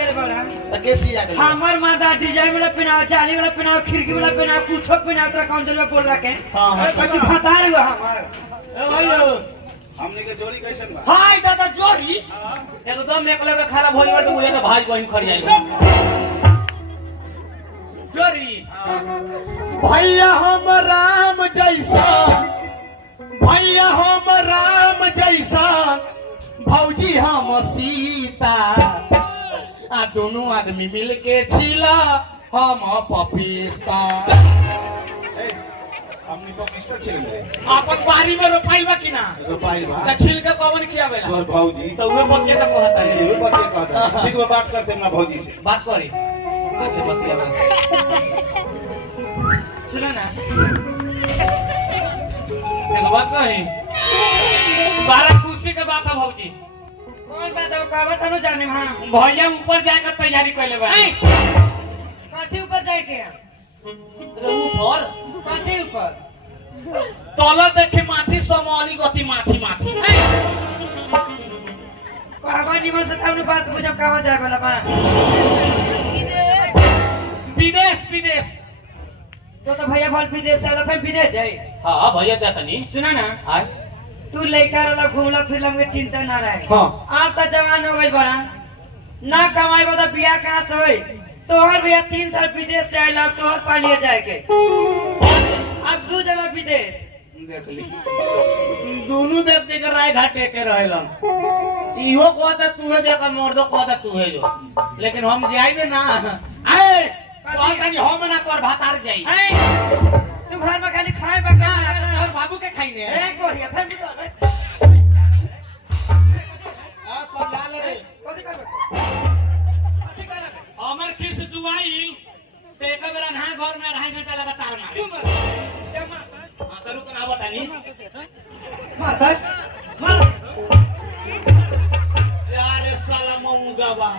दे बड़ा त के सिया दे हमर माता डिजाइन वाला पहनाओ, जाली वाला पहनाओ, खिड़की वाला पहनाओ, कुछो पहनाओ तोरा कौन जरूरत बोल रहा के? हां बाकी फता रे हमर ए भाइयो हमनी के जोड़ी कैसन बा? हाय दादा जोड़ी एकदम एक लगे खराब होली बात मुझे तो भाई बहन खड़ जाएगा जोड़ी भैया हम राम जैसा, भैया हम राम जैसा, भौजी हम सीता, आ दोनों आदमी मिलके छिला हम पपीस्ता। हमनी पपीस्ता छिले अपन बारी में रोपाइल बा कि ना रोपाइल बा त छिल के कवन किया बेला तोर भौजी तो वे बतिया तो कहता है ये बतिया कहता है। ठीक बा बात करते ना भौजी से बात करी अच्छा बतिया बा सुनो ना एगो बात कही बड़ा खुशी के बात है भौजी कौन बात है कहबा तनु जाने हां भैया ऊपर जाए के तैयारी कैले बा कथि ऊपर जाए के ऊपर कथि ऊपर तोला देखे माथी समोरी गति माथी माथी कहबा निमन से हमने बात बुझब कहवा जाए वाला बा विदेश विदेश तो भैया बोल विदेश से फिर विदेश जाए हां भैया देतनी सुना ना आय तू लड़का वाला घूमला फिरला में चिंता ना रहे हां आप तो जवान हो गई बड़ा ना कमाई बता बियाह कहाँ से होई तोहर भैया 3 साल विदेश से आइला तोहर पालिए जाए के अब 2 जना विदेश देख ली दोनों व्यक्ति के राय घाटे के रहेलन इहो कहता तू है देखा मर्दो कहता तू है जो लेकिन हम जाइबे ना आए कहता नहीं हम ना कर भातार जाई तू घर में खाली खाए बका और बाबू के खाइने एक गोहिया फिर भी आ सब लाल रे कथि करबे हमर खिस जुआइल ते एक बेर ना घर में 2.5 घंटा लगातार मारे करू करावत आनी मारता मार चारे साला मऊगावा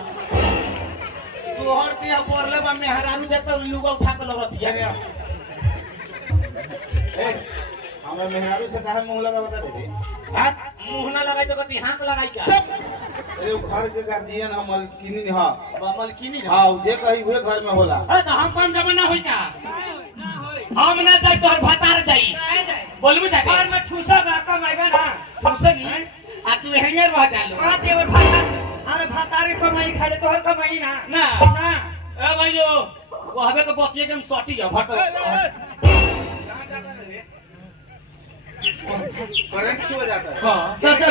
तोहर दिया बोरले बा मेहरारू देखत लुगा उठा के लगतिया ए हमरा मेहरारू से काहे मुंह लगा बता दे हां मुंह ना लगाई तो कति हाथ लगाई का अरे वो घर के गार्जियन हम किनी हां मलकिनी हां जे कही हुए घर में होला अरे तो हम कम जब ना होई का हम ना जाई तोहर भातार जाई बोलबू जाके घर में ठूसा बा कमाईबा ना तुमसे नहीं आ तू हेंगे रह जालो आ देवर भाता अरे भातार के कमाई खाले तोहर कमाई ना ना ना ए भाईयो कहबे के बतिए के हम सटी जा भट कहां जाता रे करंट छुआ जाता है हां सटा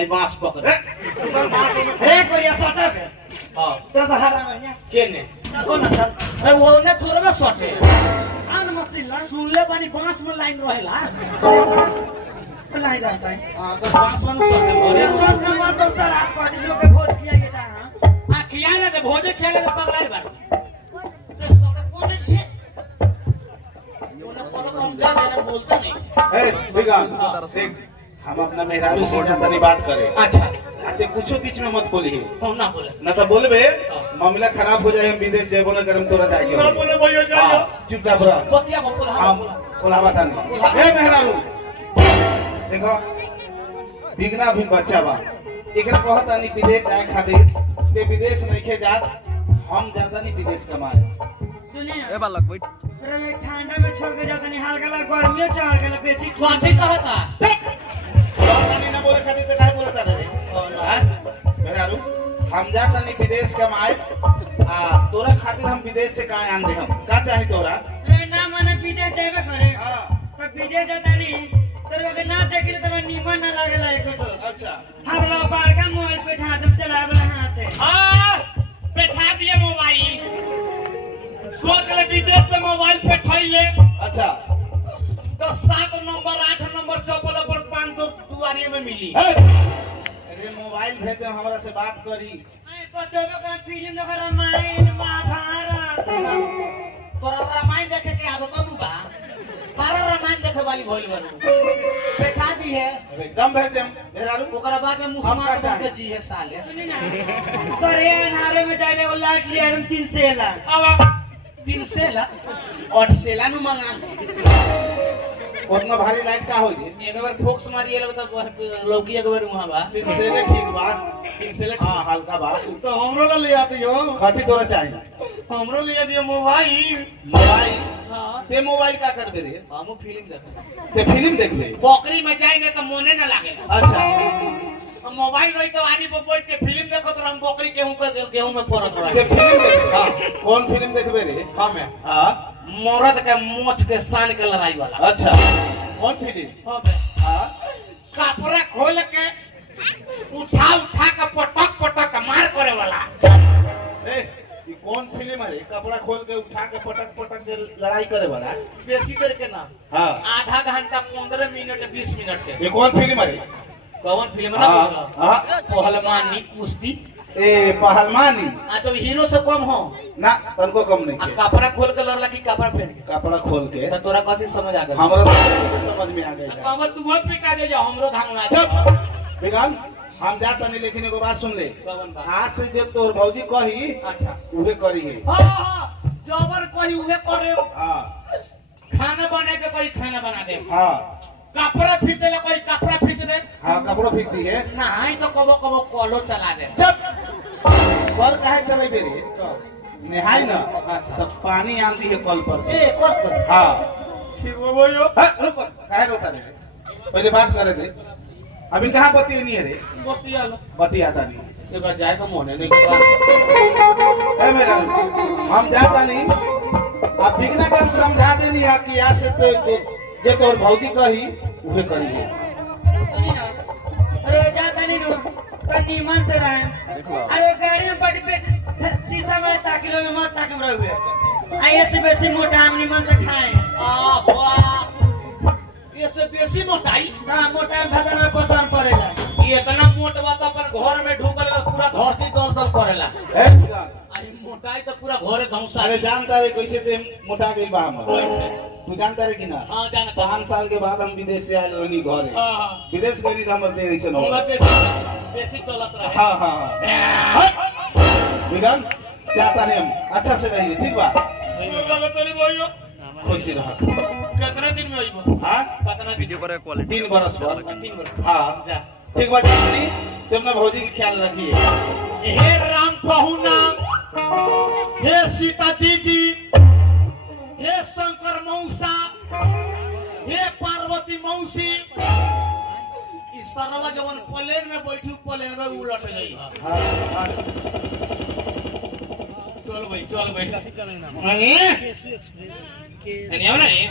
आई बांस पकड़ सुपर मास में एक बढ़िया सटा पे हां तो सहारा में केने कौन अच्छा ए वो ने थोड़बे सटे आन मस्ती ला सुनले बानी बांस में लाइन रहेला लाई रहता है हां तो बांस में सटे अरे भरे सब नंबर तो सर आप पार्टी लोग के भोज किया ये था आ खिया ना दे भोजे खेले के पकड़ाई बार रे सोना कोने लिए कोने हम जा देना बोलते नहीं ए बिगा देख हम अपना मेहरारू से तनी बात करे अच्छा आते कुछो बीच में मत बोली हम ना बोले ना तो बोलबे मामला खराब हो जाए हम विदेश जेबो ना करम तोरा जाके ना बोले भैया जाइयो चुपचाप रह बतिया बोला हम खोलावा तानी ए मेहरारू देखो बिगना भी बच्चा बा एकरा कहता नहीं विदेश जाए खातिर ते विदेश नहीं खे जात हम ज्यादा नहीं विदेश कमाए सुनिए ए बालक बैठ अरे ये ठंडा में छोड़ के जाता नहीं हल्का लगा गर्मी चढ़ गया बेसी स्वाति कहता नहीं ना बोले खातिर ते काहे बोलता रे हैं मेहरारू हम जाता नहीं विदेश कमाए आ तोरा खातिर हम विदेश से का आन दे हम का चाही तोरा अरे ना मने विदेश जाबे करे हां तो विदेश जाता नहीं तेरे के ना देखले तो नीमन ना लागेला एको तो अच्छा हम लोग बाहर का मोबाइल पे हाथ चलावे वाला हाथ है हां बैठा दिए मोबाइल सोच ले विदेश से मोबाइल पे ठइले अच्छा तो 7 नंबर 8 नंबर चौपल पर 5 दुआरिये में मिली अरे मोबाइल भेज दे हमरा से बात करी आई पतोबे का फिल्म देख रामायण महाभारत तोरा रामायण देखे के आदत नु बा बारह रामायण देखे वाली भइल बा बैठा दी है एकदम भेज दे मेहरारू ओकरा बाद में मुसलमान के जी है साले सुनी ना सरे अनारे में जाने वो लाइट ले हम 3 सेला अब 3 सेला 8 सेला नु मंगा उतना भारी लाइट का हो जी एक बार फोक्स मारिए लग तो लौकी एक बार वहां बा से ठीक बात इंसुलेट हाँ हल्का बा तो हमरो ला ले आती हो कथी तोरा चाहिए हमरो ले दियो मोबाइल मोबाइल हां ते मोबाइल का करबे रे हमू फिल्म देख ते फिल्म देखबे बकरी में जाई ने तो मोने ना लागेला अच्छा मोबाइल रही तो आनी पर बैठ के फिल्म देखो तो हम बकरी गेहूं में परत ते रही फिल्म देखबे कौन फिल्म देखबे रे हमें हां मरद के मोछ के सान के लड़ाई वाला अच्छा कौन फिल्म हमें हां कपड़ा खोल के उठा उठा के पटक पटक मार करे वाला ए ई कौन फिल्म है कपड़ा खोल के उठा के पटक पटक के लड़ाई करे वाला बेसी देर के ना हां आधा घंटा 15 मिनट 20 मिनट के ये कौन फिल्म है कौन फिल्म ना बोला हां पहलवानी कुश्ती ए पहलवानी आ तो हीरो से कम हो ना तनको कम नहीं आ है कपड़ा खोल के लड़ला की कपड़ा पहन के कपड़ा खोल के तो तोरा कथी समझ आ गया हमरा तो समझ में आ गया कब तू पिटा दे जा हमरो धांगना चुप बेगम हम जाता नहीं लेकिन एगो बात सुन ले कौन बात? आज से जब तोर भौजी कही अच्छा उहे करी है हां जबर कही उहे करे हां खाना बना के कोई खाना बना दे हां कपड़ा खींचले कोई कपड़ा खींच दे हां कपड़ा फेंक दी है नहीं तो कबो कबो कॉलो चला दे चुप कल काहे चले बेरे नहाई ना अच्छा। तब पानी आंदी है कल पर से ए कौन कौन हां ठीक हो बोलो रुक काहे रोता रे पहले बात करे दे अभी कहां बती नहीं है रे बत्ती आलो बती आता नहीं एक बार जाए तो मोने नहीं के बाद ए मेरा हम जाता नहीं अब बिगना के हम समझा दे नहीं है कि आज से तो जे तोर भौजी कही उहे करी है सुनी ना अरे जाता नहीं नो तो नीमन से रहे अरे गाड़ी में बड़ी पेट शीशा में ताकिलो में मत ताकम रहुए आइए से बेसी मोटा हम नीमन से खाएं आ वाह ये से बेसी मोटाई ना मोटा भात में पसंद पड़ेला ये इतना मोट बात अपन घर में ढुकल है, पूरा धरती दल दल करेला ए आई मोटाई तो पूरा घरे धौसा अरे जानता रे कैसे ते मोटा गई बा हम कैसे? तू जानता रे कि ना हां जानता 5 साल के बाद हम विदेश से आए रहनी घरे हां हां विदेश गई तो हमर देह ऐसे हमरा बेसी चलत रहे हां हां बिगम जाता नहीं हम अच्छा से रहिए ठीक बा लगत नहीं बोइयो खुशी रह कितना दिन में आइबो हां कितना वीडियो करे क्वालिटी 3 बरस बाद 3 वर्ष हां जा ठीक बा जानी तुमने भौजी के ख्याल रखिए हे राम पहुना हे सीता दीदी हे शंकर मौसा हे पार्वती मौसी ई सरवा जवन प्लेन में बैठू प्लेन में उलट जाई हां चल भाई अरे नहीं आवला रे